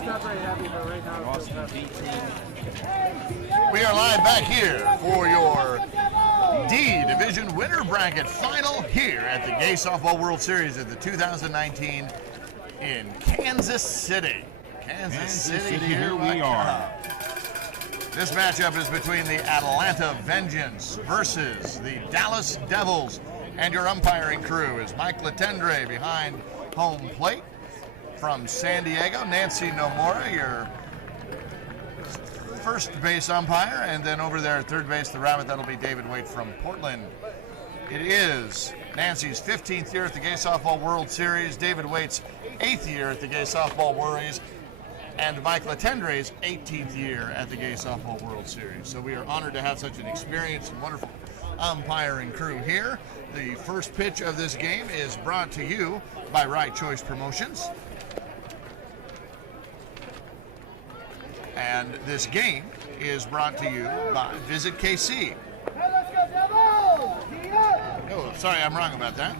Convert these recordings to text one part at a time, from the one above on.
We are live back here for your D Division winner bracket final here at the Gay Softball World Series of the 2019 in Kansas City. Kansas City, here we are. This matchup is between the Atlanta Vengeance versus the Dallas Devils. And your umpiring crew is Mike Latendre behind home plate. From San Diego, Nancy Nomura, your first base umpire, and then over there at third base, the Rabbit, that'll be David Waite from Portland. It is Nancy's 15th year at the Gay Softball World Series, David Waite's 8th year at the Gay Softball Worries, and Mike Latendre's 18th year at the Gay Softball World Series. So we are honored to have such an experienced and wonderful umpiring crew here. The first pitch of this game is brought to you by Right Choice Promotions. And this game is brought to you by Visit KC. Oh, sorry, I'm wrong about that.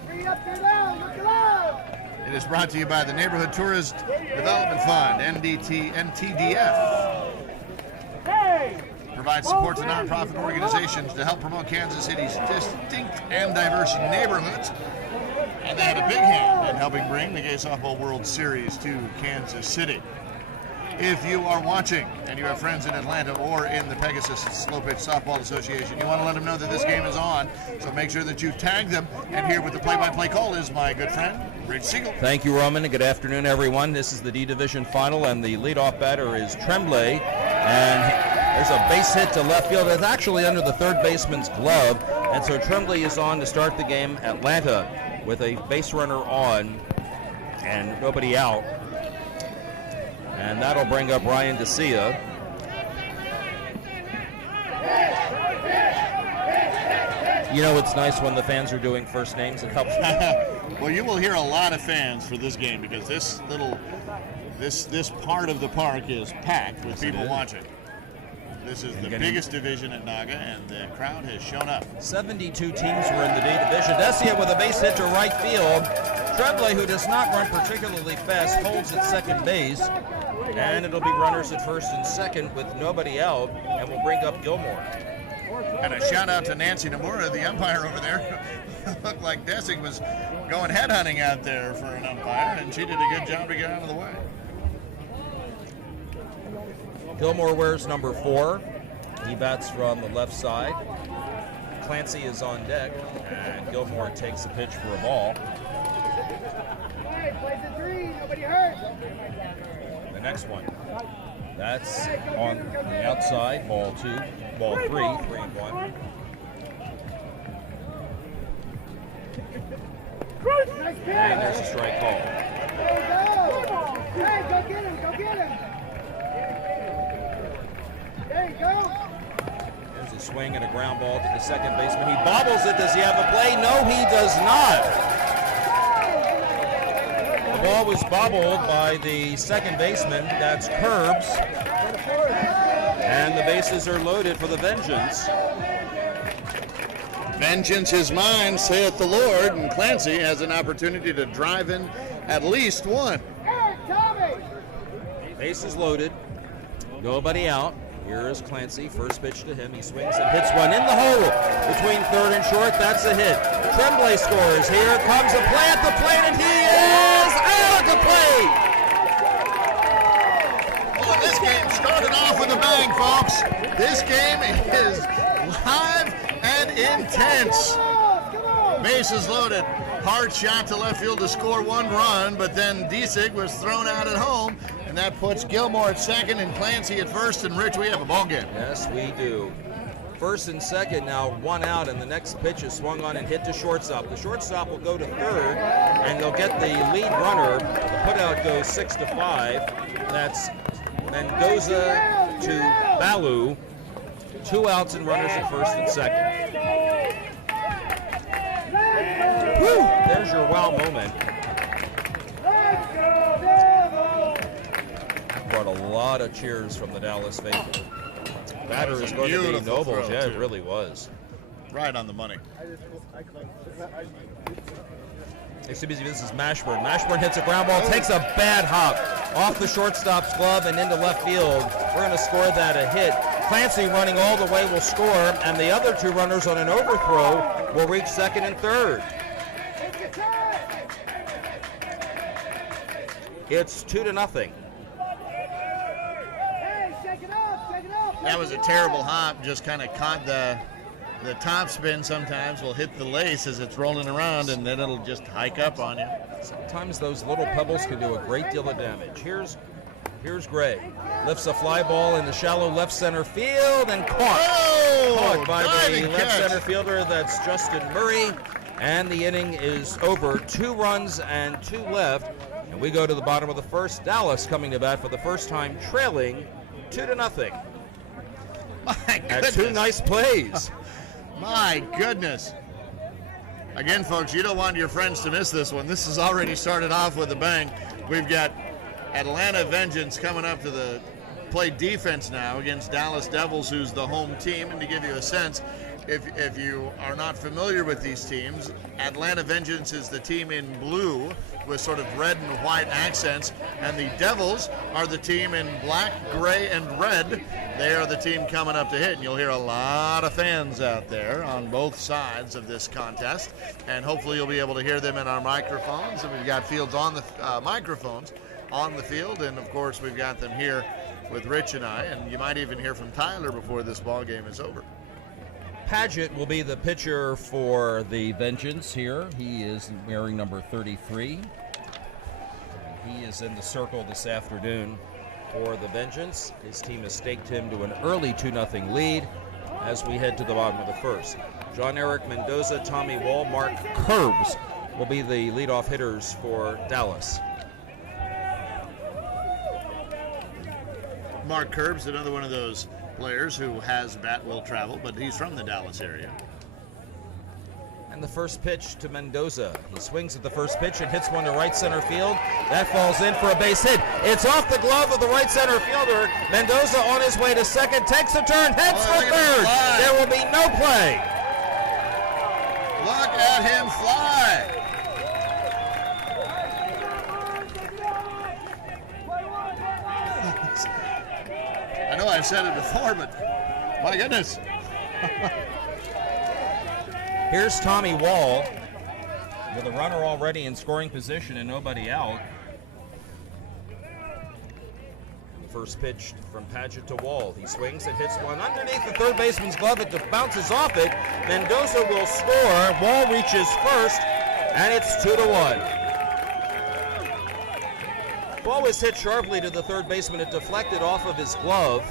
It is brought to you by the Neighborhood Tourist Development Fund, NTDF. Provides support to nonprofit organizations to help promote Kansas City's distinct and diverse neighborhoods. And they had a big hand in helping bring the Gay Softball World Series to Kansas City. If you are watching and you have friends in Atlanta or in the Pegasus Slow Pitch Softball Association, you want to let them know that this game is on, so make sure that you tag them. And here with the play-by-play call is my good friend, Rich Siegel. Thank you, Roman, and good afternoon, everyone. This is the D Division final, and the leadoff batter is Tremblay. And there's a base hit to left field. It's actually under the third baseman's glove, and so Tremblay is on to start the game. Atlanta with a base runner on and nobody out. And that'll bring up Ryan DeCia. You know, it's nice when the fans are doing first names. It helps. Well, you will hear a lot of fans for this game because this part of the park is packed with people watching. This is the biggest division at Naga, and the crowd has shown up. 72 teams were in the D Division. DeCia with a base hit to right field. Tremblay, who does not run particularly fast, holds at second base. And it'll be runners at first and second with nobody out, and we'll bring up Gilmore. And a shout out to Nancy Nomura, the umpire over there. Looked like Dessig was going headhunting out there for an umpire, and she did a good job to get out of the way. Gilmore wears number 4. He bats from the left side. Clancy is on deck, and Gilmore takes a pitch for a ball. Plays a 3, nobody hurt. The next one, that's on the outside, ball 2, ball 3, 3-1. And there's a strike call. Hey, go get him, go get him. There you go. There's a swing and a ground ball to the second baseman. He bobbles it. Does he have a play? No, he does not. The ball was bobbled by the second baseman. That's Curbs. And the bases are loaded for the Vengeance. Vengeance is mine, saith the Lord, and Clancy has an opportunity to drive in at least one. Bases loaded. Nobody out. Here is Clancy. First pitch to him. He swings and hits one in the hole between third and short. That's a hit. Tremblay scores. Here comes a play at the plate, and he is out at the plate. Well, this game started off with a bang, folks. This game is live and intense. Bases loaded. Hard shot to left field to score 1 run, but then Dessig was thrown out at home, and that puts Gilmore at second and Clancy at first. And Rich, we have a ball game. Yes, we do. First and second now, 1 out, and the next pitch is swung on and hit to shortstop. The shortstop will go to third, and they'll get the lead runner. The putout goes 6-5. That's Mendoza to Balu. 2 outs and runners at first and second. Whew, there's your wow moment. Brought a lot of cheers from the Dallas faithful. Batter is going to be Nobles. Yeah, it really was. Right on the money. Excuse me, this is Mashburn. Mashburn hits a ground ball, takes a bad hop off the shortstop's glove and into left field. We're going to score that a hit. Clancy running all the way will score, and the other two runners on an overthrow will reach second and third. It's 2-0. Hey, shake it up, shake it up. That was a terrible hop. Just kind of caught the top spin. Sometimes will hit the lace as it's rolling around, and then it'll just hike up on you. Sometimes those little pebbles can do a great deal of damage. Here's Gray. Lifts a fly ball in the shallow left center field and caught by the left center fielder. That's Justin Murray. And the inning is over. 2 runs and 2 left. And we go to the bottom of the first. Dallas coming to bat for the first time, trailing 2-0. My At goodness. 2 nice plays. My goodness. Again, folks, you don't want your friends to miss this one. This has already started off with a bang. We've got Atlanta Vengeance coming up to the play defense now against Dallas Devils, who's the home team. And to give you a sense, if you are not familiar with these teams, Atlanta Vengeance is the team in blue with sort of red and white accents, and the Devils are the team in black, gray, and red. They are the team coming up to hit, and you'll hear a lot of fans out there on both sides of this contest, and hopefully you'll be able to hear them in our microphones, and we've got fields on the microphones on the field, and of course we've got them here with Rich and I, and you might even hear from Tyler before this ball game is over. Paget will be the pitcher for the Vengeance here. He is wearing number 33. He is in the circle this afternoon for the Vengeance. His team has staked him to an early 2-0 lead as we head to the bottom of the first. John Eric Mendoza, Tommy Wall, Mark Curbs will be the leadoff hitters for Dallas. Mark Curbs, another one of those players who has bat will travel, but he's from the Dallas area. And the first pitch to Mendoza. He swings at the first pitch and hits one to right center field. That falls in for a base hit. It's off the glove of the right center fielder. Mendoza on his way to second, takes a turn, heads for third. There will be no play. Look at him fly. I know I've said it before, but my goodness. Here's Tommy Wall with a runner already in scoring position and nobody out. The first pitch from Paget to Wall. He swings and hits one underneath the third baseman's glove. It bounces off it. Mendoza will score. Wall reaches first, and it's 2-1. Ball was hit sharply to the third baseman. It deflected off of his glove.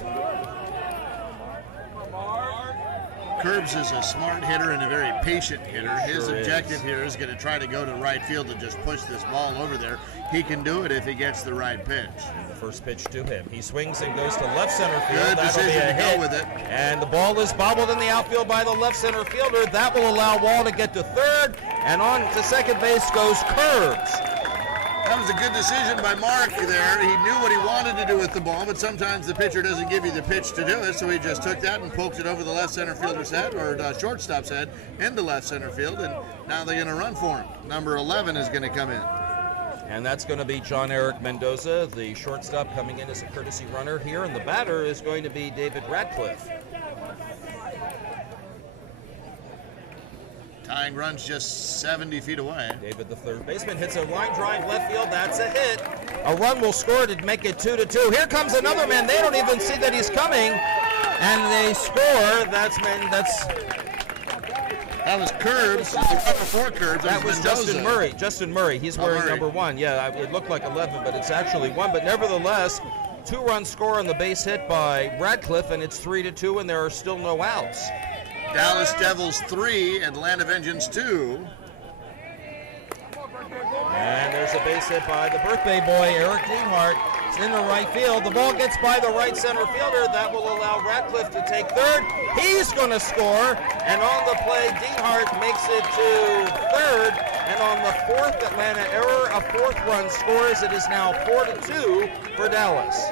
Curbs is a smart hitter and a very patient hitter. His Sure objective is. here is going to try to go to right field and just push this ball over there. He can do it if he gets the right pitch. The first pitch to him. He swings and goes to left center field. Good That'll be decision a to hit. go with it. And the ball is bobbled in the outfield by the left center fielder. That will allow Wall to get to third. And on to second base goes Curbs. That was a good decision by Mark there. He knew what he wanted to do with the ball, but sometimes the pitcher doesn't give you the pitch to do it, so he just took that and poked it over the left center fielder's head, or shortstop's head, into left center field, and now they're going to run for him. Number 11 is going to come in. And that's going to be John Eric Mendoza, the shortstop, coming in as a courtesy runner here, and the batter is going to be David Radcliffe. Tying runs just 70 feet away. David, the third baseman, hits a line drive left field. That's a hit. A run will score to make it 2-2. Here comes another man. They don't even see that he's coming, and they score. That was Curbs. The run before Curbs. That was Mendoza. Justin Murray. Justin Murray. He's wearing Murray. number 1. Yeah, it looked like 11, but it's actually 1. But nevertheless, 2-run score on the base hit by Radcliffe, and it's 3-2, and there are still no outs. Dallas Devils 3, Atlanta Vengeance 2. And there's a base hit by the birthday boy, Eric Dienhart. It's in the right field. The ball gets by the right center fielder. That will allow Radcliffe to take third. He's going to score. And on the play, Dienhart makes it to third. And on the fourth Atlanta error, a fourth run scores. It is now 4-2 for Dallas.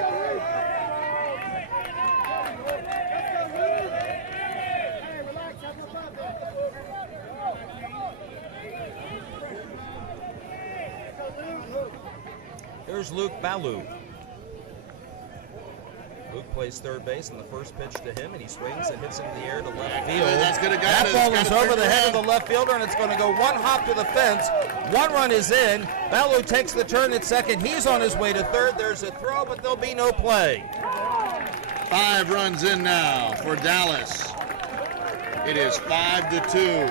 Here's Luke Ballou. Luke plays third base, and the first pitch to him, and he swings and hits it in the air to left field. That's gonna go. That ball is over the head of the left fielder, and it's going to go one hop to the fence. One run is in. Ballou takes the turn at second. He's on his way to third. There's a throw, but there'll be no play. 5 runs in now for Dallas. It is 5-2.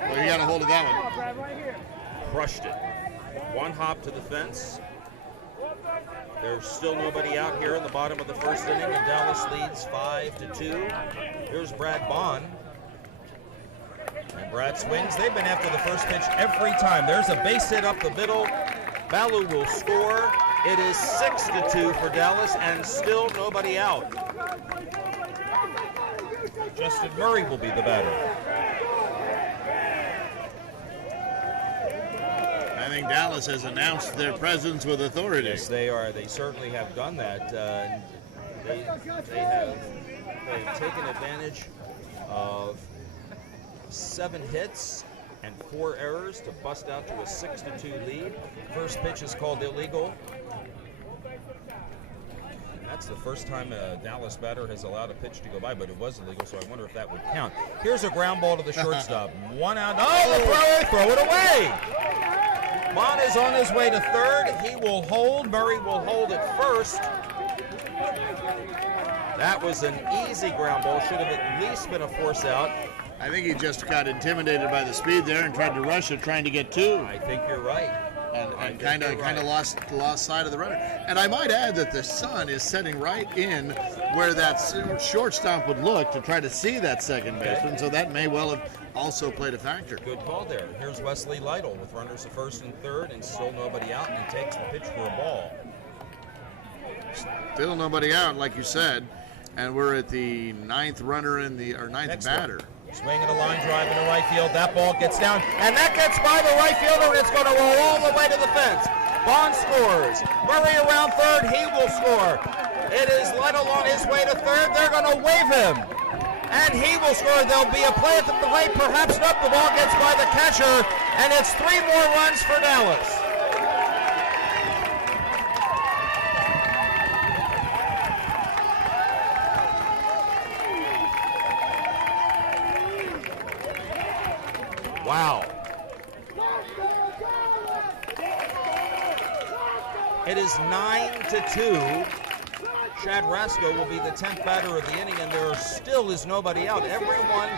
Well, you got a hold of that one. Crushed it. One hop to the fence. There's still nobody out here in the bottom of the first inning, and Dallas leads 5-2. Here's Brad Bond. And Brad swings. They've been after the first pitch every time. There's a base hit up the middle. Ballou will score. It is 6-2 for Dallas, and still nobody out. Justin Murray will be the batter. I think Dallas has announced their presence with authority. Yes, they are. They certainly have done that. They have taken advantage of 7 hits and 4 errors to bust out to a 6-2 lead. First pitch is called illegal. And that's the first time a Dallas batter has allowed a pitch to go by, but it was illegal, so I wonder if that would count. Here's a ground ball to the shortstop. 1 out. Oh, the throw it away. Bond is on his way to third. He will hold. Murray will hold at first. That was an easy ground ball. Should have at least been a force out. I think he just got intimidated by the speed there and tried to rush it, trying to get 2. I think you're right. And kind of lost sight of the runner. And I might add that the sun is setting right in where that shortstop would look to try to see that second baseman, so that may well have also played a factor. Good call there. Here's Wesley Lytle with runners at first and third, and still nobody out, and he takes the pitch for a ball. Still nobody out, like you said, and we're at the 9th runner in the ninth batter. Swinging a line drive into right field. That ball gets down, and that gets by the right fielder, and it's going to roll all the way to the fence. Bond scores. Murray around third. He will score. It is Lytle on his way to third. They're going to wave him, and he will score. There'll be a play at the plate. Perhaps not. The ball gets by the catcher, and it's 3 more runs for Dallas. Wow. It is 9-2. Chad Rasco will be the 10th batter of the inning, and there still is nobody out. Everyone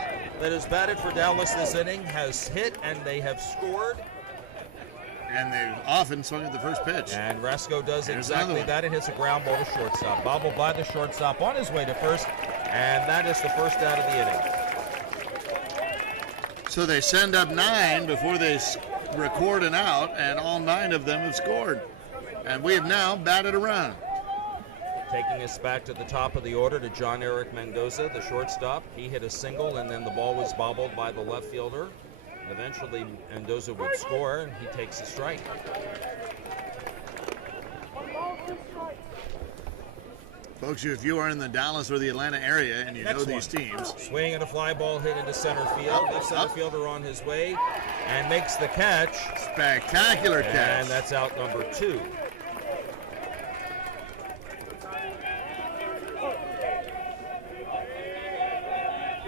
that has batted for Dallas this inning has hit, and they have scored. And they've often swung at the first pitch. And Rasco does exactly that and hits a ground ball to shortstop. Bobbled by the shortstop on his way to first, and that is the first out of the inning. So they send up 9 before they record an out, and all 9 of them have scored. And we have now batted around. Taking us back to the top of the order to John Eric Mendoza, the shortstop. He hit a single, and then the ball was bobbled by the left fielder. And eventually, Mendoza would score, and he takes a strike. Folks, if you are in the Dallas or the Atlanta area and you know these teams. Swing and a fly ball hit into center field. Left center fielder on his way and makes the catch. Spectacular catch. And that's out number 2.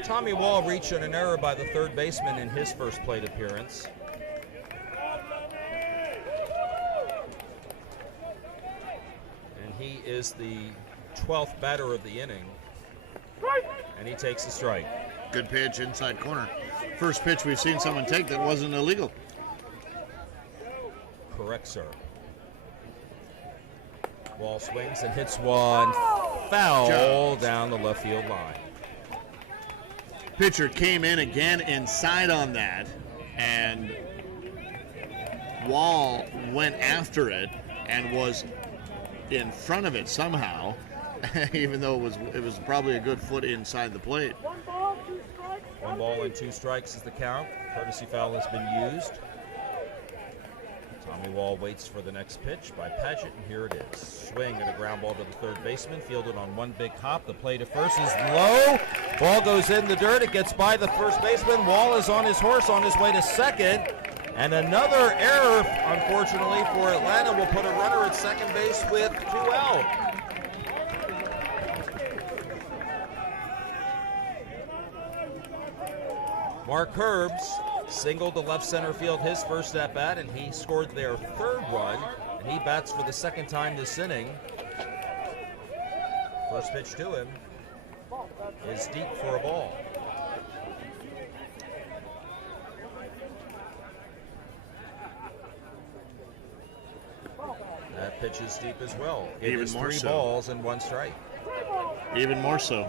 Tommy Wall reached an error by the third baseman in his first plate appearance. And he is the 12th batter of the inning, and he takes a strike. Good pitch inside corner. First pitch we've seen someone take that wasn't illegal. Correct, sir. Wall swings and hits one foul down the left field line. Pitcher came in again inside on that, and Wall went after it and was in front of it somehow. Even though it was probably a good foot inside the plate. 1 ball and 2 strikes is the count. Courtesy foul has been used. Tommy Wall waits for the next pitch by Padgett, and here it is. Swing and a ground ball to the third baseman, fielded on 1 big hop. The play to first is low. Ball goes in the dirt. It gets by the first baseman. Wall is on his horse on his way to second. And another error, unfortunately, for Atlanta will put a runner at second base with 2 out. Mark Herbs singled to left center field his first at bat, and he scored their 3rd run, and he bats for the 2nd time this inning. First pitch to him is deep for a ball. That pitch is deep as well. It Even is more 3 so. balls and 1 strike. Even more so.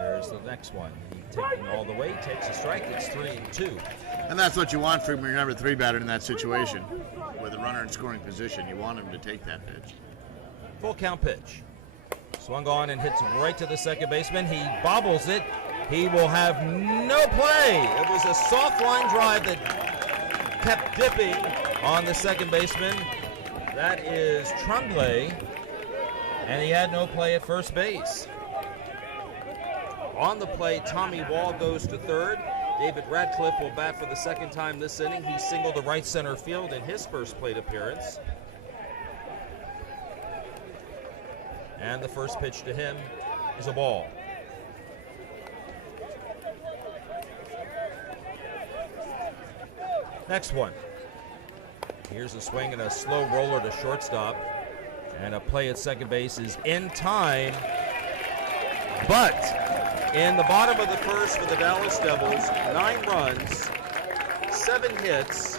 Here's the next one. He taking all the way, takes a strike. It's 3-2. And that's what you want from your number 3 batter in that situation. With a runner in scoring position, you want him to take that pitch. Full count pitch. Swung on and hits right to the second baseman. He bobbles it. He will have no play. It was a soft line drive that kept dipping on the second baseman. That is Tremblay. And he had no play at first base. On the play, Tommy Wall goes to third. David Radcliffe will bat for the 2nd time this inning. He singled to right center field in his first plate appearance. And the first pitch to him is a ball. Next one. Here's a swing and a slow roller to shortstop. And a play at second base is in time. But in the bottom of the first for the Dallas Devils, 9 runs, 7 hits,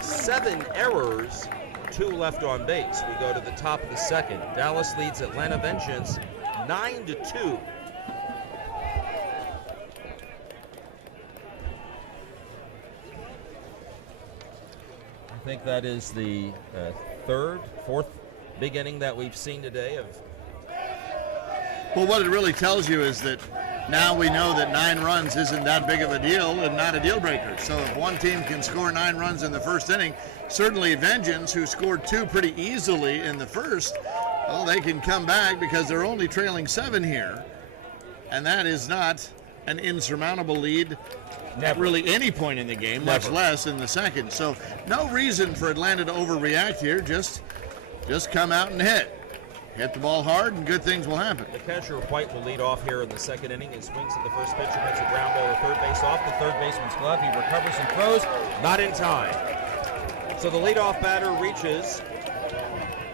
7 errors, 2 left on base. We go to the top of the 2nd. Dallas leads Atlanta Vengeance 9-2. I think that is the 3rd, 4th big inning that we've seen today of. Well, what it really tells you is that now we know that 9 runs isn't that big of a deal and not a deal breaker. So if one team can score 9 runs in the first inning, certainly Vengeance, who scored 2 pretty easily in the first, well, they can come back because they're only trailing 7 here. And that is not an insurmountable lead at really any point in the game, much less in the second. So no reason for Atlanta to overreact here. Just come out and hit. Hit the ball hard, and good things will happen. The catcher, White, will lead off here in the 2nd inning and swings at the first pitch and hits a ground ball to third base off the third baseman's glove. He recovers and throws, not in time. So the leadoff batter reaches.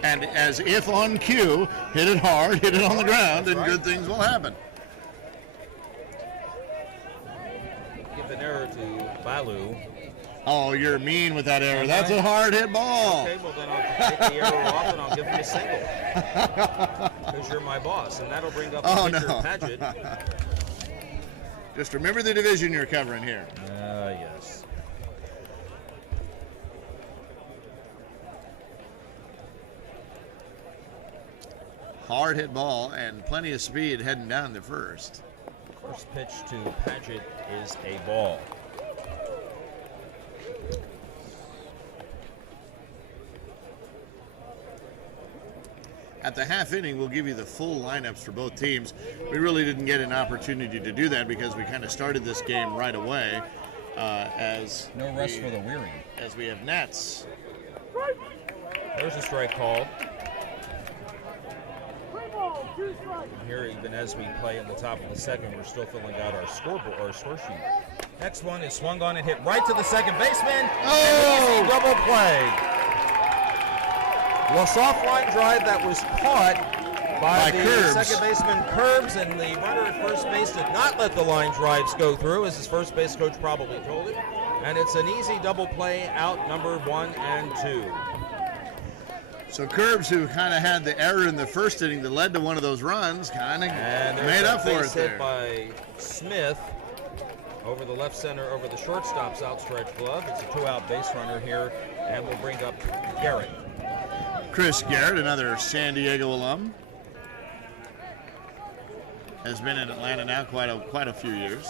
And as if on cue, hit it hard, hit it on the ground, and good things will happen. Give an error to Balu. Oh, you're mean with that error. That's a hard hit ball. Okay, well then I'll take the arrow off and I'll give him a single. Because you're my boss, and that'll bring up pitcher Paget. Just remember the division you're covering here. Yes. Hard hit ball and plenty of speed heading down the first. First pitch to Paget is a ball. At the half inning, we'll give you the full lineups for both teams. We really didn't get an opportunity to do that because we kind of started this game right away. No rest for the weary. As we have Nets. There's a strike called. Here, even as we play in the top of the 2nd, we're still filling out our scoreboard or score sheet. Next one is swung on and hit right to the second baseman. Oh! Double play. Well, soft line drive that was caught by the Curbs. second baseman Curbs, and the runner at first base did not let the line drives go through, as his first base coach probably told him. And it's an easy double play out number 1 and 2. So Curbs, who kind of had the error in the first inning that led to one of those runs, kind of made up for it there. Hit by Smith over the left center, over the shortstop's outstretched glove. It's a 2-out base runner here, and we'll bring up Garrett. Chris Garrett, another San Diego alum, has been in Atlanta now quite a few years.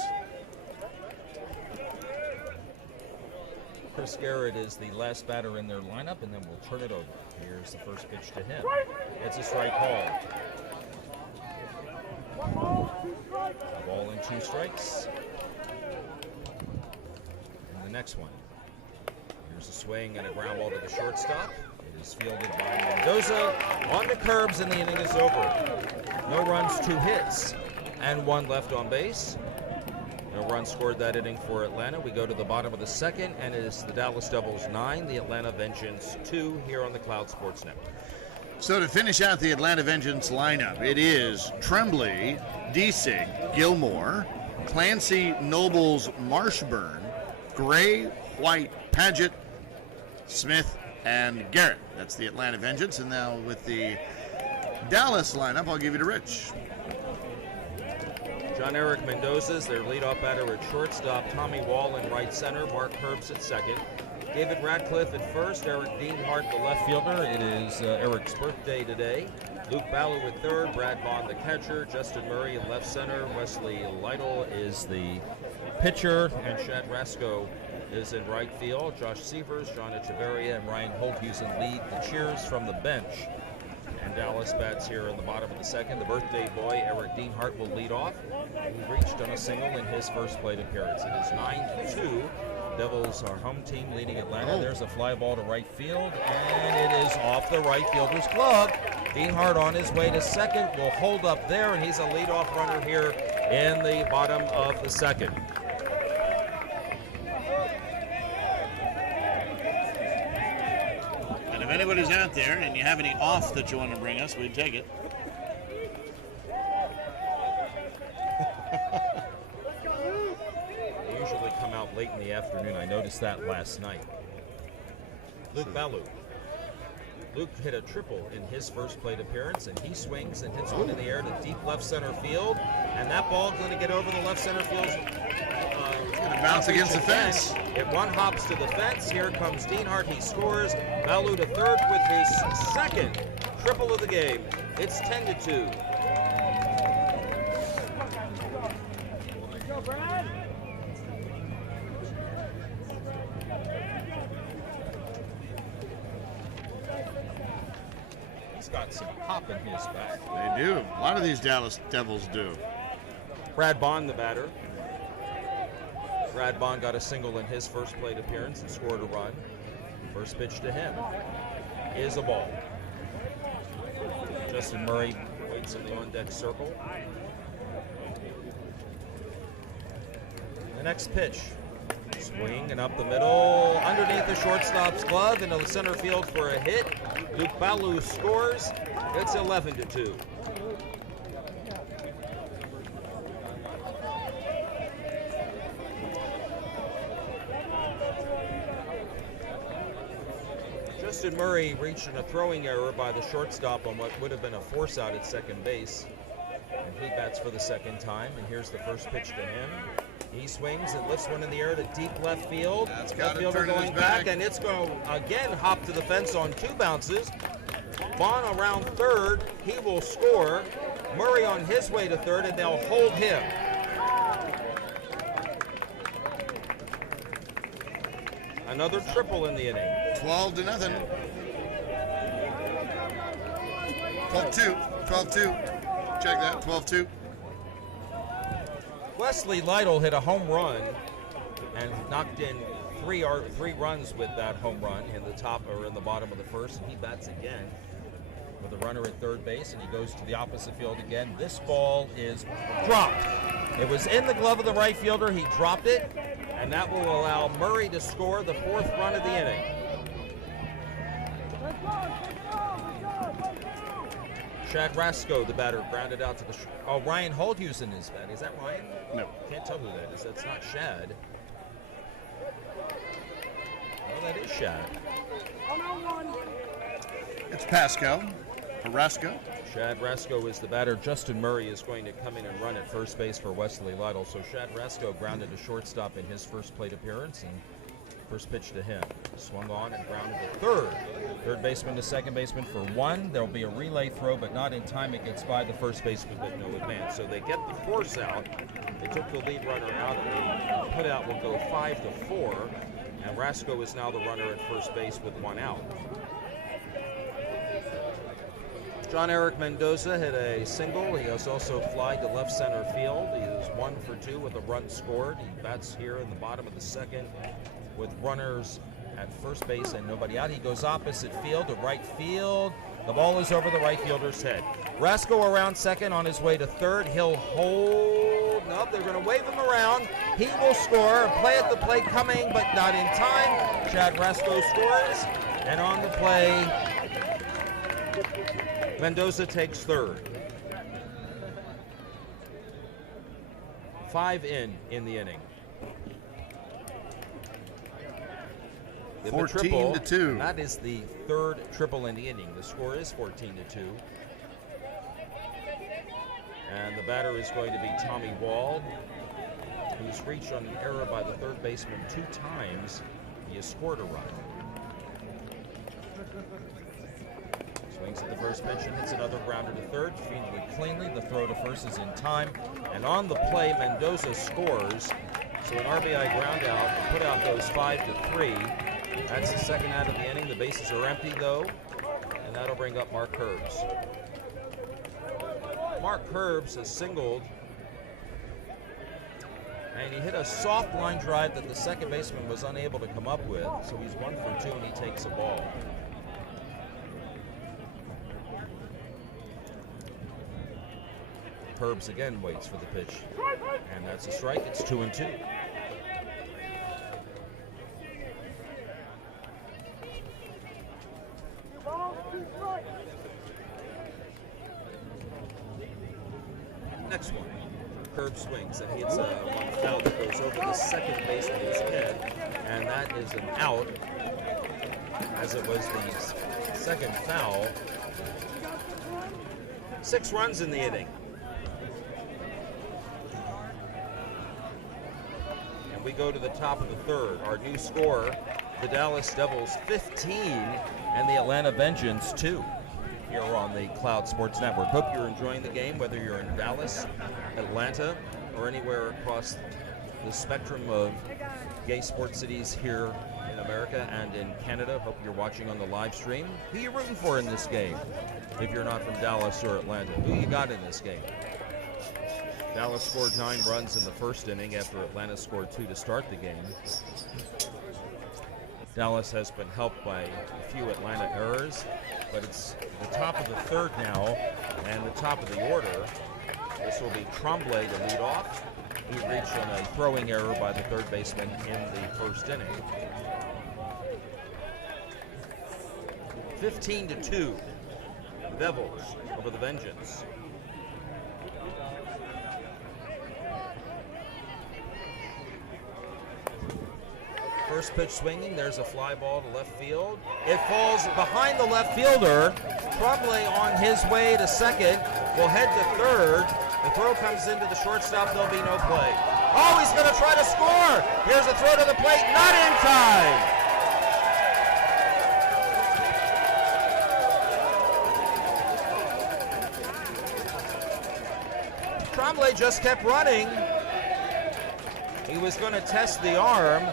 Chris Garrett is the last batter in their lineup, and then we'll turn it over. Here's the first pitch to him. It's a strike called. A ball and 2 strikes. And the next one. Here's a swing and a ground ball to the shortstop. It is fielded by Mendoza on the curbs, and the inning is over. No runs, 2 hits, and 1 left on base. No runs scored that inning for Atlanta. We go to the bottom of the second, and it is the Dallas Devils 9, the Atlanta Vengeance 2 here on the Cloud Sports Network. So to finish out the Atlanta Vengeance lineup, it is Tremblay, Desig, Gilmore, Clancy, Nobles, Marshburn, Gray, White, Paget, Smith, and Garrett. That's the Atlanta Vengeance. And now with the Dallas lineup, I'll give you to Rich. John Eric Mendoza's their leadoff batter at shortstop. Tommy Wall in right center. Mark Herbst at second. David Radcliffe at first. Eric Deanhart, the left fielder. It is Eric's birthday today. Luke Ballou at third. Brad Bond, the catcher. Justin Murray in left center. Wesley Lytle is the pitcher. And Shad Rasko is in right field. Josh Sievers, John Echeverria, and Ryan Holthusen lead the cheers from the bench. And Dallas bats here in the bottom of the second. The birthday boy, Eric Deanhart, will lead off. He reached on a single in his first plate appearance. It is 9-2. Devils, our home team, leading Atlanta. There's a fly ball to right field, and it is off the right fielder's glove. Deanhart on his way to second will hold up there, and he's a leadoff runner here in the bottom of the second. And if anybody's out there and you have any off that you want to bring us, we'd take it. They usually come out late in the afternoon. I noticed that last night. Luke Ballou. Luke hit a triple in his first plate appearance, and he swings and hits one in the air to deep left center field. And that ball's going to get over the left center field. It's going to bounce against the fence. It one hops to the fence. Here comes Deanhart. He scores. Ballou to third with his second triple of the game. It's 10-2. He's got some pop in his back. They do. A lot of these Dallas Devils do. Brad Bond, the batter. Brad Bond got a single in his first plate appearance and scored a run. First pitch to him is a ball. Justin Murray waits in the on-deck circle. The next pitch. Swing and up the middle, underneath the shortstop's glove into the center field for a hit. Luke Ballou scores. It's 11-2. Justin Murray reached in a throwing error by the shortstop on what would have been a force out at second base. And he bats for the second time, and here's the first pitch to him. He swings and lifts one in the air to deep left field. That's Left fielder going back, and it's going to again hop to the fence on 2 bounces. Bond around third, he will score. Murray on his way to third, and they'll hold him. Another triple in the inning. 12-0. 12-2. 12-2. Check that. 12-2. Wesley Lytle hit a home run and knocked in three runs with that home run in the top or in the bottom of the first, and he bats again with a runner at third base, and he goes to the opposite field again. This ball is dropped. It was in the glove of the right fielder. He dropped it, and that will allow Murray to score the 4th run of the inning. Shad Rasko, the batter, grounded out to the... Ryan Holthusen is batting. Is that Ryan? No. Can't tell who that is. That's not Shad. Oh, that is Shad. It's Pascal. Rasko. Shad Rasko is the batter. Justin Murray is going to come in and run at first base for Wesley Lytle. So Shad Rasko grounded to shortstop in his first plate appearance, and first pitch to him. Swung on and grounded to third. Third baseman to second baseman for 1. There will be a relay throw, but not in time. It gets by the first baseman, but no advance. So they get the force out. They took the lead runner out, and the put out will go 5-4. And Rasko is now the runner at first base with 1 out. John Eric Mendoza hit a single. He has also flied to left center field. He is 1 for 2 with a run scored. He bats here in the bottom of the second with runners at first base and nobody out. He goes opposite field to right field. The ball is over the right fielder's head. Rasko around second on his way to third. He'll hold. Nope, they're going to wave him around. He will score. Play at the plate coming, but not in time. Chad Rasko scores. And on the play, Mendoza takes third. 5 in the inning. 14-2. That is the third triple in the inning. The score is 14-2. And the batter is going to be Tommy Wald, who's reached on an error by the third baseman 2 times. He has scored a run. Swings at the first pitch and hits another grounder to third. Fielded it cleanly. The throw to first is in time. And on the play, Mendoza scores. So an RBI ground out. The put out goes 5-3. That's the second out of the inning. The bases are empty, though. And that'll bring up Mark Herbs. Mark Herbs has singled. And he hit a soft line drive that the second baseman was unable to come up with. So he's 1 for 2 and he takes a ball. Herbs again waits for the pitch. And that's a strike. It's 2-2. Next one. Herb swings and hits one foul that goes over the second baseman's head. And that is an out, as it was the second foul. 6 runs in the inning. And we go to the top of the third. Our new score, the Dallas Devils 15 and the Atlanta Vengeance 2 here on the Cloud Sports Network. Hope you're enjoying the game, whether you're in Dallas, Atlanta, or anywhere across the spectrum of gay sports cities here in America and in Canada. Hope you're watching on the live stream. Who are you rooting for in this game? If you're not from Dallas or Atlanta, who you got in this game? Dallas scored 9 runs in the first inning after Atlanta scored 2 to start the game. Dallas has been helped by a few Atlanta errors, but it's the top of the third now and the top of the order. This will be Tremblay to lead off. He reached on a throwing error by the third baseman in the first inning. 15-2, the Devils over the Vengeance. First pitch swinging, there's a fly ball to left field. It falls behind the left fielder. Tremblay on his way to second will head to third. The throw comes into the shortstop, there'll be no play. Oh, he's gonna try to score. Here's a throw to the plate, not in time. Tremblay just kept running. He was gonna test the arm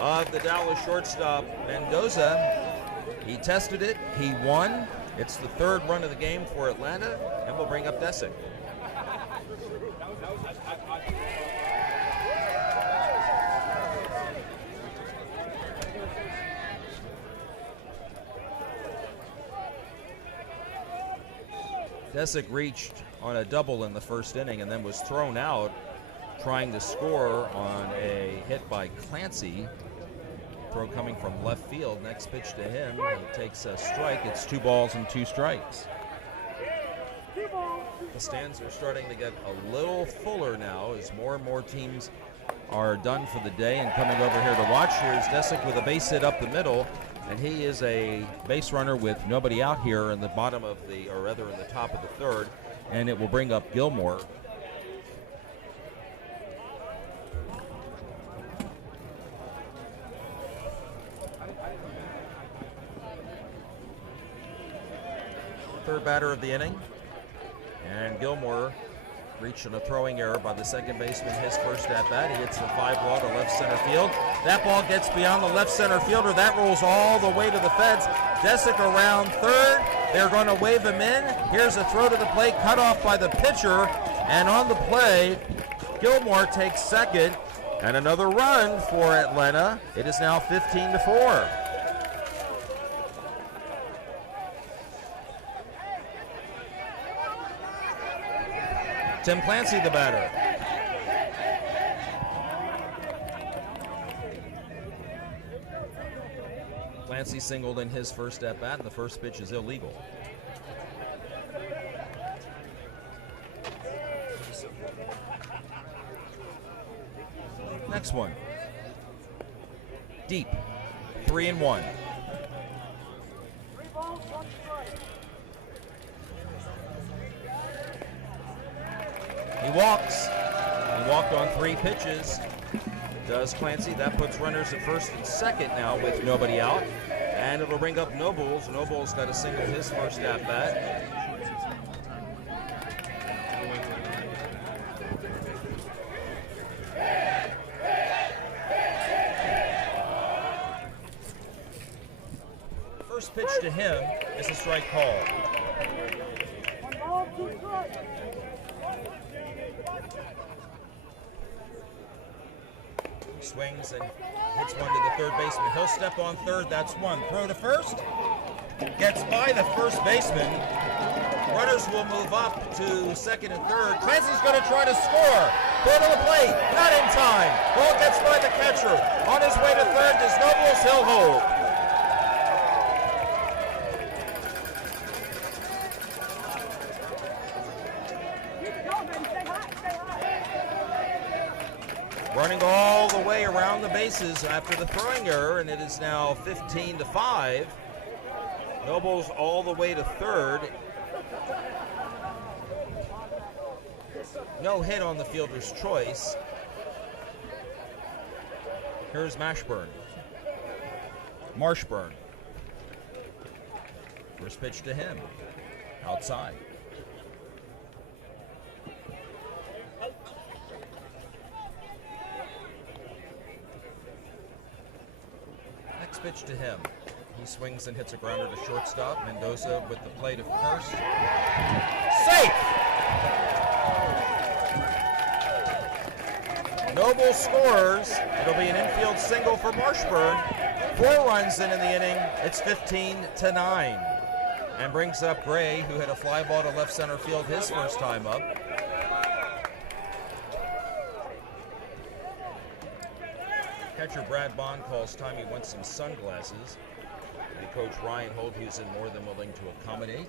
of the Dallas shortstop, Mendoza. He tested it, he won. It's the third run of the game for Atlanta, and we'll bring up Desick. Desick reached on a double in the first inning and then was thrown out trying to score on a hit by Clancy. Throw coming from left field. Next pitch to him. He takes a strike. It's 2 balls and 2 strikes. The stands are starting to get a little fuller now as more and more teams are done for the day and coming over here to watch. Here's Desick with a base hit up the middle, and he is a base runner with nobody out here in the bottom of the, or rather in the top of the third, and it will bring up Gilmore. Third batter of the inning, and Gilmore reached on a throwing error by the second baseman his first at bat. He hits the fly ball to left center field. That ball gets beyond the left center fielder. That rolls all the way to the fence. Desick around third. They're going to wave him in. Here's a throw to the plate, cut off by the pitcher. And on the play, Gilmore takes second. And another run for Atlanta. It is now 15-4. Tim Clancy, the batter. Clancy singled in his first at bat, and the first pitch is illegal. Next one. Deep. 3-1. He walks. He walked on 3 pitches. Does Clancy. That puts runners at first and second now with nobody out. And it'll bring up Nobles. Nobles got a single his first at bat. First pitch to him is a strike call. He swings and hits one to the third baseman. He'll step on third. That's one. Throw to first. Gets by the first baseman. Runners will move up to second and third. Clancy's going to try to score. Throw to the plate. Not in time. Ball gets by the catcher. On his way to third is Nobles. He'll hold. Running all the way around the bases after the throwing error, and it is now 15-5. Nobles all the way to third. No hit on the fielder's choice. Here's Marshburn. First pitch to him. Outside. Pitch to him. He swings and hits a grounder to shortstop. Mendoza with the play to first. Safe! Noble scores. It'll be an infield single for Marshburn. 4 runs in the inning. It's 15-9. And brings up Gray, who hit a fly ball to left center field his first time up. Catcher Brad Bond calls time he wants some sunglasses. And coach Ryan Holdhusen more than willing to accommodate.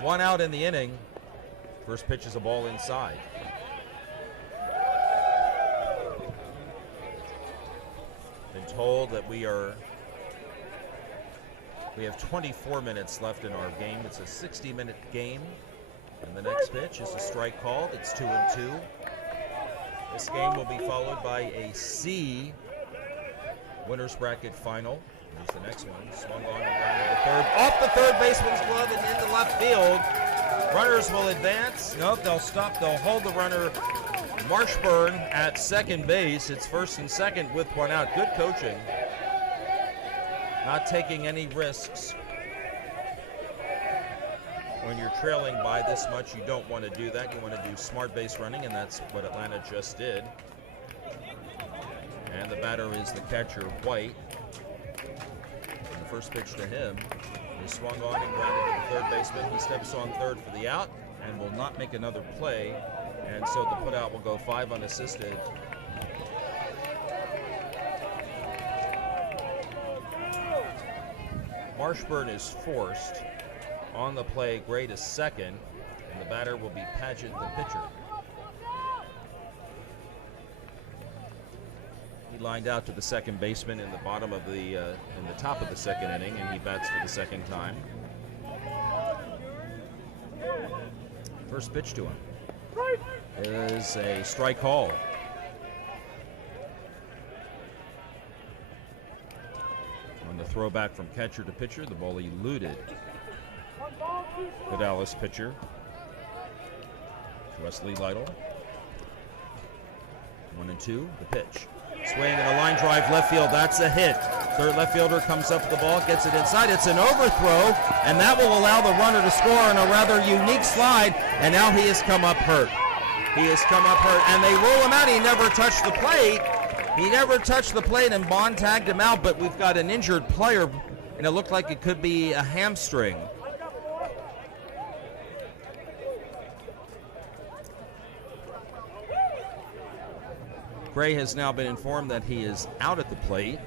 One out in the inning. First pitch is a ball inside. Been told that we have 24 minutes left in our game. It's a 60-minute game. And the next pitch is a strike called. It's 2-2. This game will be followed by a C winners bracket final. Here's the next one. Swung on and grounded to third. Off the third baseman's glove and into left field. Runners will advance. Nope, they'll stop. They'll hold the runner. Marshburn at second base. It's first and second with one out. Good coaching. Not taking any risks. When you're trailing by this much, you don't want to do that. You want to do smart base running, and that's what Atlanta just did. And the batter is the catcher, White. And the first pitch to him is swung on and grounded to the third baseman. He steps on third for the out and will not make another play. And so the putout will go 5 unassisted. Marshburn is forced. On the play, Gray to second, and the batter will be Paget, the pitcher. He lined out to the second baseman in the bottom of the, in the top of the second inning, and he bats for the second time. First pitch to him is a strike call. On the throwback from catcher to pitcher, the ball eluded the Dallas pitcher, Wesley Lytle. 1-2, the pitch. Swing and a line drive left field. That's a hit. Third left fielder comes up with the ball, gets it inside. It's an overthrow, and that will allow the runner to score on a rather unique slide. And now he has come up hurt. He has come up hurt, and they rule him out. He never touched the plate. He never touched the plate, and Bond tagged him out. But we've got an injured player, and it looked like it could be a hamstring. Gray has now been informed that he is out at the plate.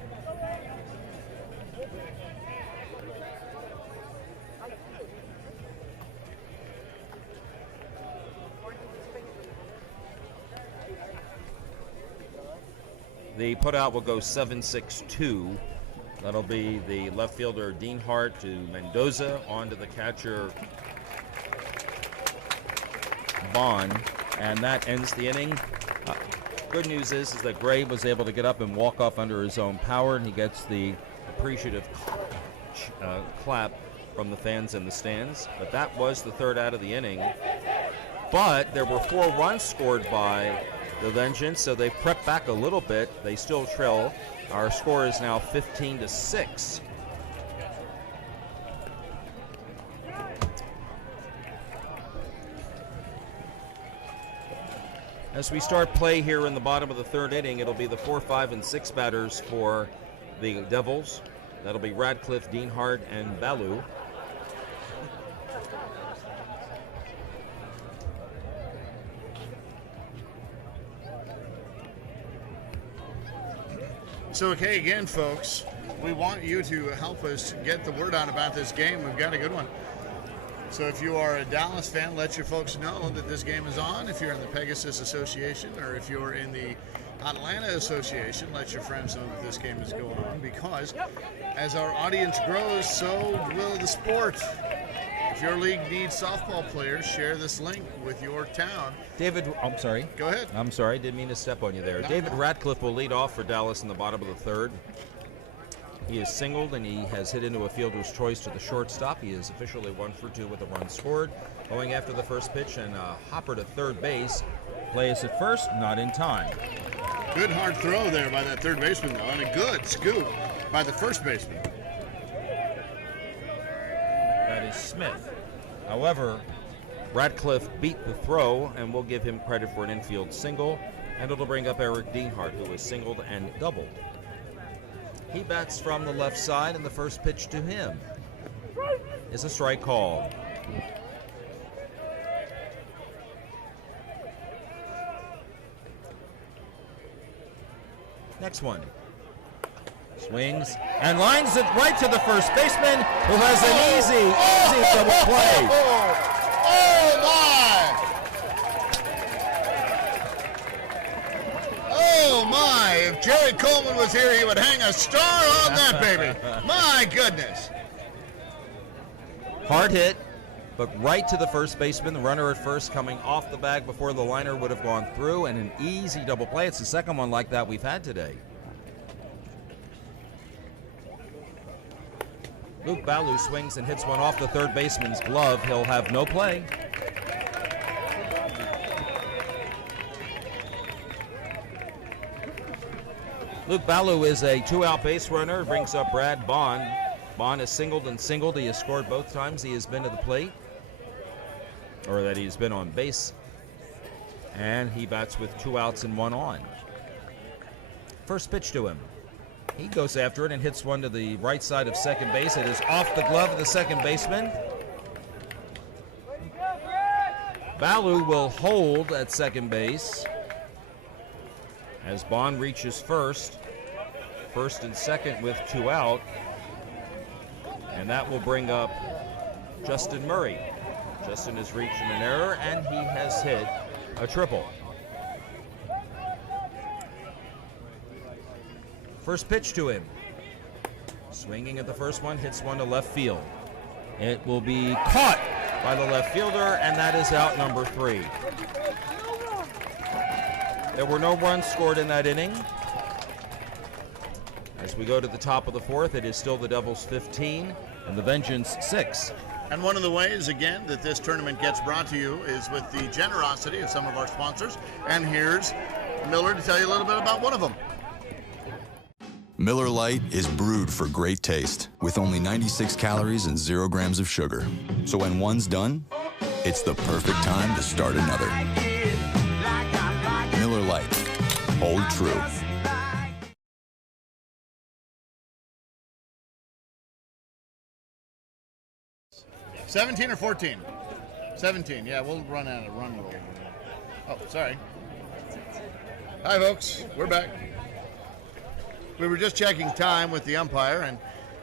The putout will go 7-6-2. That'll be the left fielder Dean Hart to Mendoza, on to the catcher Bond, and that ends the inning. Good news is that Gray was able to get up and walk off under his own power, and he gets the appreciative clap from the fans in the stands. But that was the third out of the inning. But there were 4 runs scored by the Vengeance, so they prepped back a little bit. They still trail. Our score is now 15-6. As we start play here in the bottom of the third inning, it'll be the 4, 5, and 6 batters for the Devils. That'll be Radcliffe, Dean Hart, and Ballou. So, okay, again, folks, we want you to help us get the word out about this game. We've got a good one. So if you are a Dallas fan, let your folks know that this game is on. If you're in the Pegasus Association, or if you're in the Atlanta Association, let your friends know that this game is going on, because as our audience grows, so will the sport. If your league needs softball players, share this link with your town. David, I'm sorry. Go ahead. I'm sorry, didn't mean to step on you there. No, David no. Radcliffe will lead off for Dallas in the bottom of the third. He is singled, and he has hit into a fielder's choice to the shortstop. He is officially 1 for 2 with a run scored. Going after the first pitch, and a hopper to third base. Plays at first, not in time. Good hard throw there by that third baseman, though, and a good scoop by the first baseman. That is Smith. However, Radcliffe beat the throw, and we'll give him credit for an infield single, and it'll bring up Eric Deanhart, who was singled and doubled. He bats from the left side, and the first pitch to him is a strike call. Next one. Swings and lines it right to the first baseman, who has an easy double play. Oh, my! Oh, my! If Jerry Coleman was here, he would hang a star on that baby. My goodness. Hard hit, but right to the first baseman. The runner at first coming off the bag before the liner would have gone through, and an easy double play. It's the second one like that we've had today. Luke Ballou swings and hits one off the third baseman's glove. He'll have no play. Luke Ballou is a 2-out base runner. Brings up Brad Bond. Bond has singled and singled. He has scored both times he has been to the plate, or that he's been on base. And he bats with 2 outs and 1 on. First pitch to him. He goes after it and hits one to the right side of second base. It is off the glove of the second baseman. Ballou will hold at second base as Bond reaches first. First and second with 2 out. And that will bring up Justin Murray. Justin has reached an error, and he has hit a triple. First pitch to him. Swinging at the first one, hits one to left field. It will be caught by the left fielder, and that is out number 3. There were no runs scored in that inning. As we go to the top of the fourth, it is still the Devils 15 and the Vengeance 6. And one of the ways, again, that this tournament gets brought to you is with the generosity of some of our sponsors. And here's Miller to tell you a little bit about one of them. Miller Lite is brewed for great taste with only 96 calories and 0 grams of sugar. So when one's done, it's the perfect time to start another. Miller Lite. Hold true. $17 or $14? $17. Yeah, we'll run out of run roll. Oh, sorry. Hi, folks. We're back. We were just checking time with the umpire, and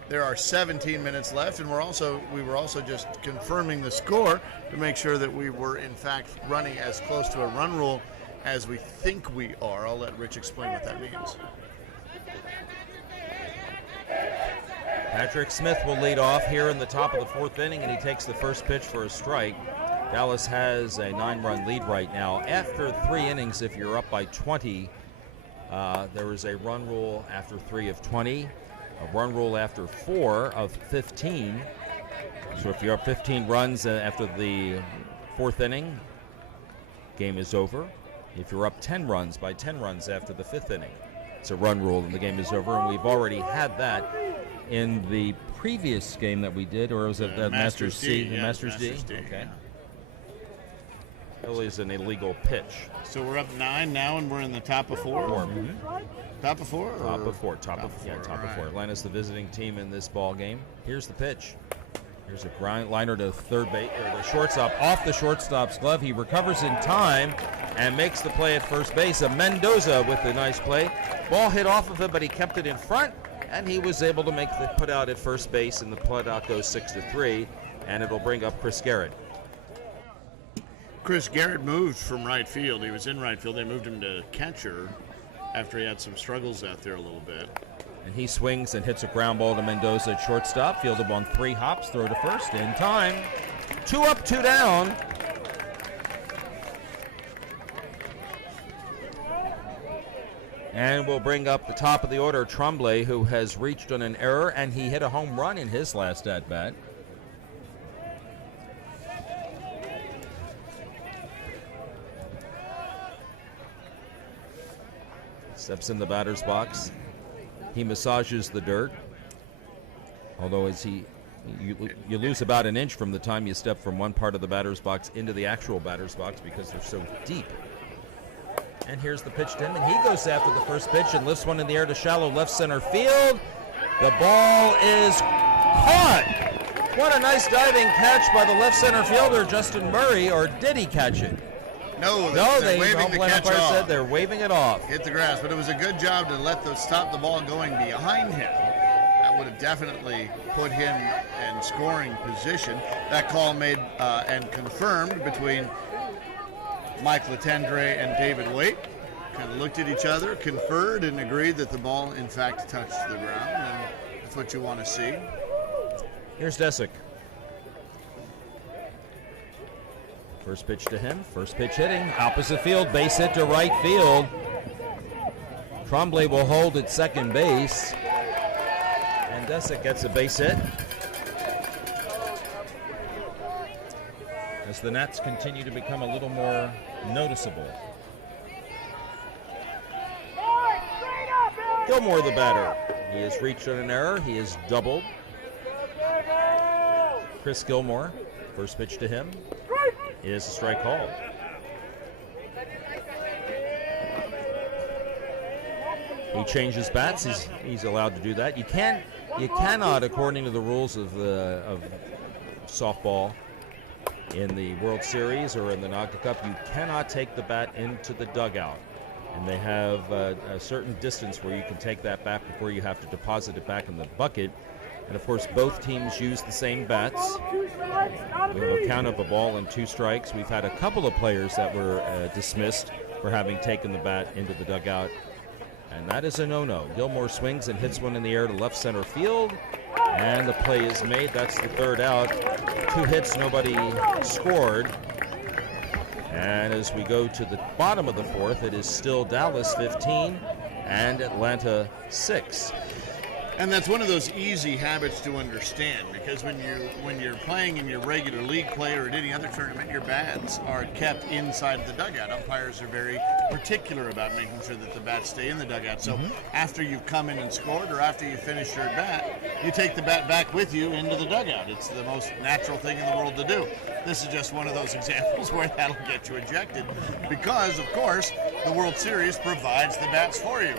there are 17 minutes left, and we were also just confirming the score to make sure that we were in fact running as close to a run rule as we think we are. I'll let Rich explain what that means. Patrick Smith will lead off here in the top of the 4th inning, and he takes the first pitch for a strike. Dallas has a 9-run lead right now. After 3 innings, if you're up by 20, there is a run rule after 3 of 20, a run rule after 4 of 15. So if you're up 15 runs after the 4th inning, game is over. If you're up 10 runs by 10 runs after the 5th inning, it's a run rule and the game is over. And we've already had that in the previous game that we did, or was it the Masters D? The Masters D? Okay. Really is an illegal pitch. So we're up 9 now, and we're in the top of 4? Top of 4? Top of 4. Top of 4. Atlanta's the visiting team in this ball game. Here's the pitch. Here's a grind liner to third base, or the shortstop, off the shortstop's glove. He recovers in time and makes the play at first base. Mendoza with the nice play. Ball hit off of him, but he kept it in front, and he was able to make the put out at first base, and the put out goes 6-3, and it'll bring up Chris Garrett. Chris Garrett moved from right field. He was in right field. They moved him to catcher after he had some struggles out there a little bit. And he swings and hits a ground ball to Mendoza at shortstop. Fielded on 3 hops, throw to first in time. 2 up, 2 down. And we'll bring up the top of the order, Tremblay, who has reached on an error, and he hit a home run in his last at-bat. Steps in the batter's box. He massages the dirt. Although you lose about an inch from the time you step from one part of the batter's box into the actual batter's box because they're so deep. And here's the pitch to him, and he goes after the first pitch and lifts one in the air to shallow left center field. The ball is caught. What a nice diving catch by the left center fielder, Justin Murray, or did he catch it? No, they waving the catch off. Said they're waving it off. Hit the grass, but it was a good job to stop the ball going behind him. That would have definitely put him in scoring position. That call made and confirmed between Mike Latendre and David Waite. Kind of looked at each other, conferred, and agreed that the ball, in fact, touched the ground, and that's what you want to see. Here's Desick. First pitch to him, first pitch hitting, opposite field, base hit to right field. Tremblay will hold at second base, and Desick gets a base hit. As the Nats continue to become a little more noticeable. Gilmore the batter. He has reached on an error, he is doubled. Chris Gilmore, first pitch to him. Is a strike called. He changes bats. He's allowed to do that. You cannot, according to the rules of softball in the World Series or in the Naga Cup, you cannot take the bat into the dugout. And they have a certain distance where you can take that bat before you have to deposit it back in the bucket. And of course, both teams use the same bats. We have a count of a ball and 2 strikes. We've had a couple of players that were dismissed for having taken the bat into the dugout, and that is a no-no. Gilmore swings and hits one in the air to left center field, and the play is made. That's the 3rd out. 2 hits, nobody scored. And as we go to the bottom of the 4th, it is still Dallas 15 and Atlanta 6. And that's one of those easy habits to understand, because when you're playing in your regular league play or at any other tournament, your bats are kept inside the dugout. Umpires are very particular about making sure that the bats stay in the dugout. So after you've come in and scored, or after you finish your bat, you take the bat back with you into the dugout. It's the most natural thing in the world to do. This is just one of those examples where that'll get you ejected, because of course the World Series provides the bats for you,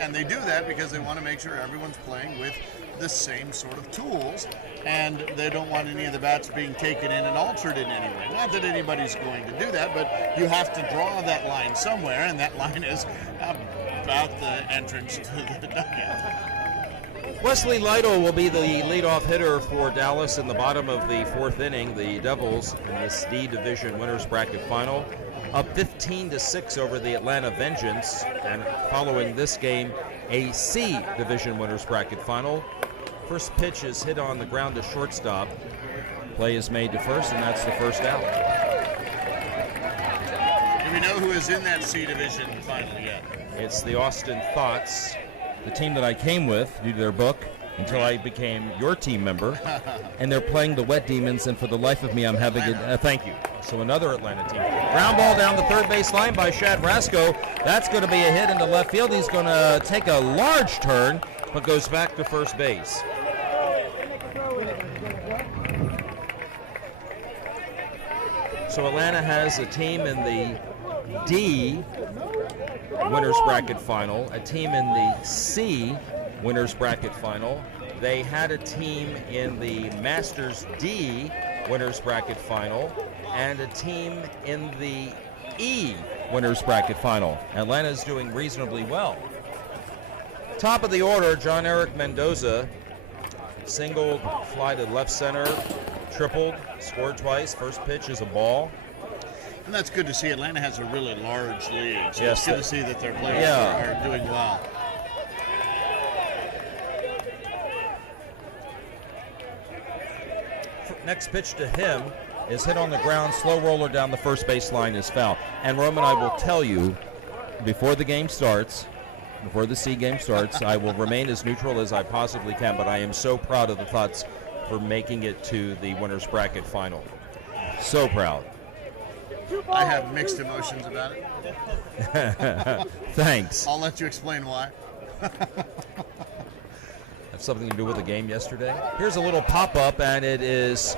and they do that because they want to make sure everyone's playing with the same sort of tools, and they don't want any of the bats being taken in and altered in any way. Not that anybody's going to do that, but you have to draw that line somewhere, and that line is about the entrance to the dugout. Wesley Lytle will be the leadoff hitter for Dallas in the bottom of the fourth inning. The Devils in this D Division Winners Bracket Final, up 15-6 over the Atlanta Vengeance, and following this game, a C Division Winners Bracket Final. First pitch is hit on the ground to shortstop. Play is made to first, and that's the first out. Do we know who is in that C Division Final yet? It's the Austin Thoughts, the team that I came with due to their book until I became your team member, and they're playing the Wet Demons, and for the life of me, I'm having a thank you. So another Atlanta team. Ground ball down the third base line by Shad Rasko. That's going to be a hit into left field. He's going to take a large turn, but goes back to first base. So Atlanta has a team in the D Winners Bracket Final, a team in the C Winners Bracket Final. They had a team in the Masters D Winners Bracket Final, and a team in the E Winners Bracket Final. Atlanta's doing reasonably well. Top of the order, John Eric Mendoza, singled, fly to left center, tripled, scored twice. First pitch is a ball. And that's good to see. Atlanta has a really large league, so Yes, it's good to see that their players are doing well. Next pitch to him is hit on the ground, slow roller down the first base line is foul. And Roman, I will tell you, before the game starts, before the C game starts, I will remain as neutral as I possibly can, but I am so proud of the Thoughts for making it to the Winners Bracket Final. So proud. I have mixed emotions about it. Thanks. I'll let you explain why. That's something to do with the game yesterday. Here's a little pop-up, and it is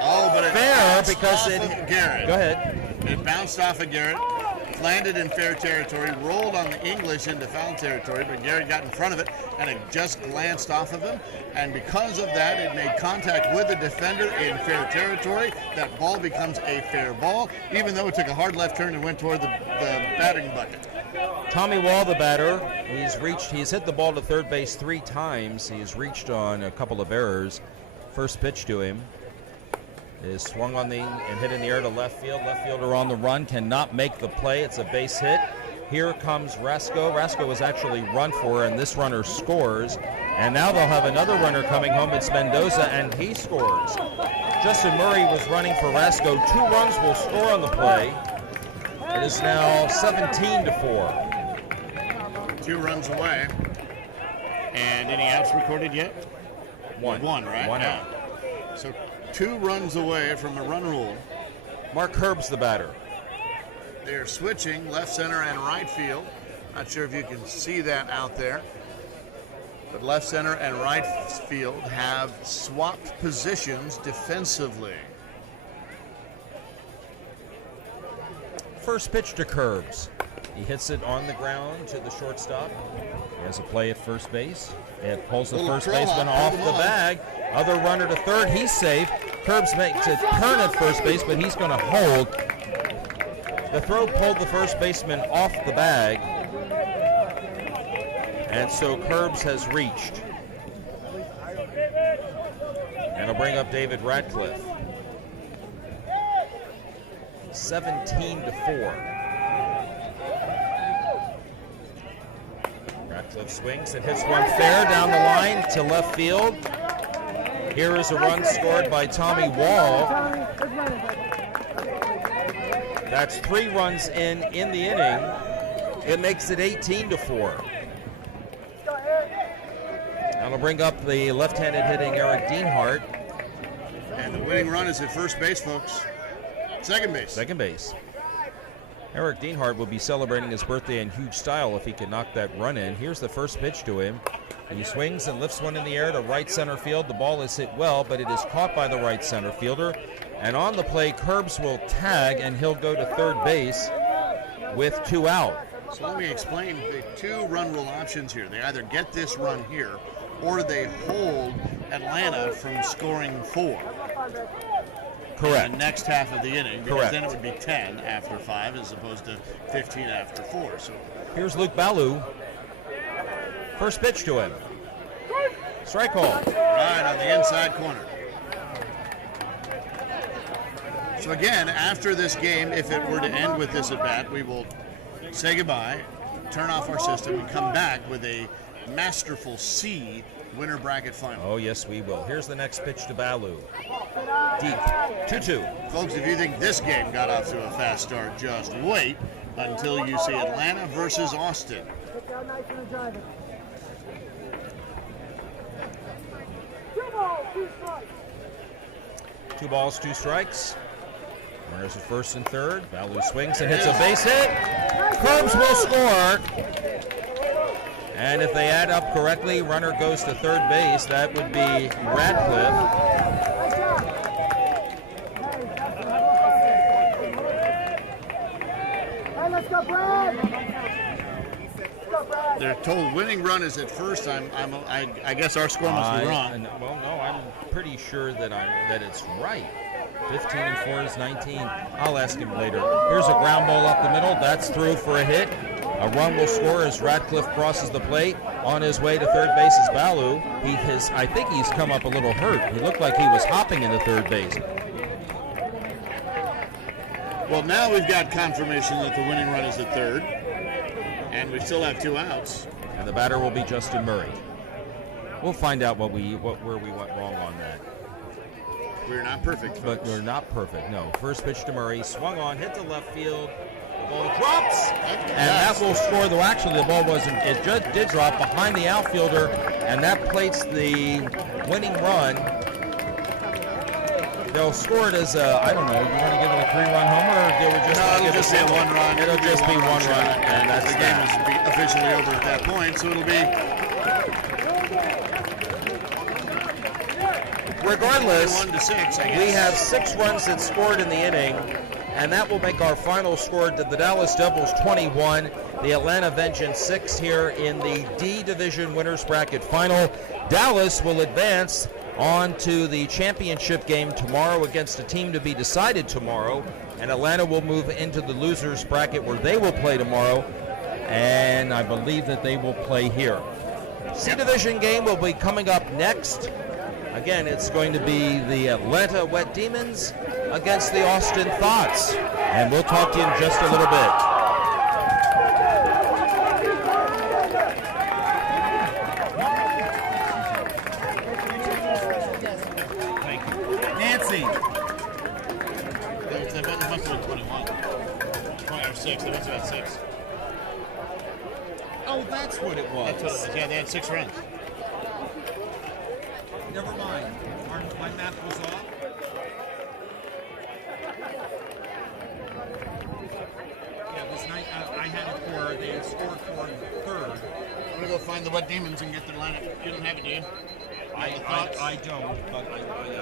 but it fair because it... Garrett. Go ahead. It bounced off of Garrett, landed in fair territory, rolled on the English into foul territory, but Garrett got in front of it, and it just glanced off of him. And because of that, it made contact with the defender in fair territory. That ball becomes a fair ball, even though it took a hard left turn and went toward the batting bucket. Tommy Wall, the batter, he's hit the ball to third base 3 times. He's reached on a couple of errors. First pitch to him is swung on and hit in the air to left field. Left fielder on the run, cannot make the play. It's a base hit. Here comes Rasko. Rasko was actually run for, and this runner scores. And now they'll have another runner coming home. It's Mendoza, and he scores. Justin Murray was running for Rasko. 2 runs will score on the play. It is now 17-4. 2 runs away. And any outs recorded yet? One, right? One out. So 2 runs away from a run rule. Mark Herb's the batter. They're switching left center and right field. Not sure if you can see that out there. But left center and right field have swapped positions defensively. First pitch to Curbs. He hits it on the ground to the shortstop. He has a play at first base. It pulls the first baseman off the bag. Other runner to third. He's safe. Curbs makes a turn at first base, but he's going to hold. The throw pulled the first baseman off the bag. And so Curbs has reached. And it'll bring up David Ratcliffe. 17-4. Ratcliffe swings and hits one fair down the line to left field. Here is a run scored by Tommy Wall. That's 3 runs in the inning. It makes it 18-4. That'll bring up the left-handed hitting Eric Dienhart. And the winning run is at first base, folks. Second base. Second base. Eric Dienhart will be celebrating his birthday in huge style if he can knock that run in. Here's the first pitch to him. He swings and lifts one in the air to right center field. The ball is hit well, but it is caught by the right center fielder. And on the play, Curbs will tag, and he'll go to third base with 2 out. So let me explain the 2 run rule options here. They either get this run here, or they hold Atlanta from scoring 4. Correct. In the next half of the inning. Because Correct. then it would be 10 after 5 as opposed to 15 after 4. So Here's Luke Ballou. First pitch to him. Strike call. right on the inside corner. So again, after this game, if it were to end with this at bat, we will say goodbye, turn off our system, and come back with a masterful C winner bracket final. Oh, yes, we will. Here's the next pitch to Ballou. Deep. 2-2. Folks, if you think this game got off to a fast start, just wait until you see Atlanta versus Austin. Get down nice and driving. 2 balls, 2 strikes. 2 balls, 2 strikes. Runners at first and third. Ballou swings and hits a base hit. Curbs will score. And if they add up correctly, runner goes to third base. That would be Radcliffe. Nice job. Hey, let's go, Brad. Let's go, Brad. They're told winning run is at first. I guess our score must be wrong. Well, no, I'm pretty sure that it's right. 15 and 4 is 19. I'll ask him later. Here's a ground ball up the middle. That's through for a hit. A run will score as Radcliffe crosses the plate. On his way to third base is Ballou. I think he's come up a little hurt. He looked like he was hopping into third base. Well, now we've got confirmation that the winning run is at third, and we still have 2 outs. And the batter will be Justin Murray. We'll find out where we went wrong on that. We're not perfect, But folks. we're not perfect, no. First pitch to Murray, swung on, hit to left field. The ball drops, and that will score. Though actually the ball wasn't, it just did drop behind the outfielder, and that plates the winning run. They'll score it as I don't know, you want to give it a 3-run homer, or do we just No, it'll give just it be a 1 run. It'll just be 1 run, and that's the game that. is officially over at that point, so it'll be Regardless, 1 to 6, I guess. we have 6 runs that scored in the inning, and that will make our final score to the Dallas Devils 21, the Atlanta Vengeance 6 here in the D Division Winners Bracket Final. Dallas will advance on to the championship game tomorrow against a team to be decided tomorrow, and Atlanta will move into the losers bracket where they will play tomorrow, and I believe that they will play here. C Division game will be coming up next. Again, it's going to be the Atlanta Wet Demons against the Austin Thoughts. And we'll talk to you in just a little bit. Nancy. That must have been 21. 20 or 6. That must have been 6. Oh, that's what it was. That's what it was. Yeah, they had 6 runs. Never mind. My math was off. Yeah, it was I had it for, they had scored for third. I'm going to go find the Wet Demons and get their lineup. You don't have it, do you? I don't, but I do.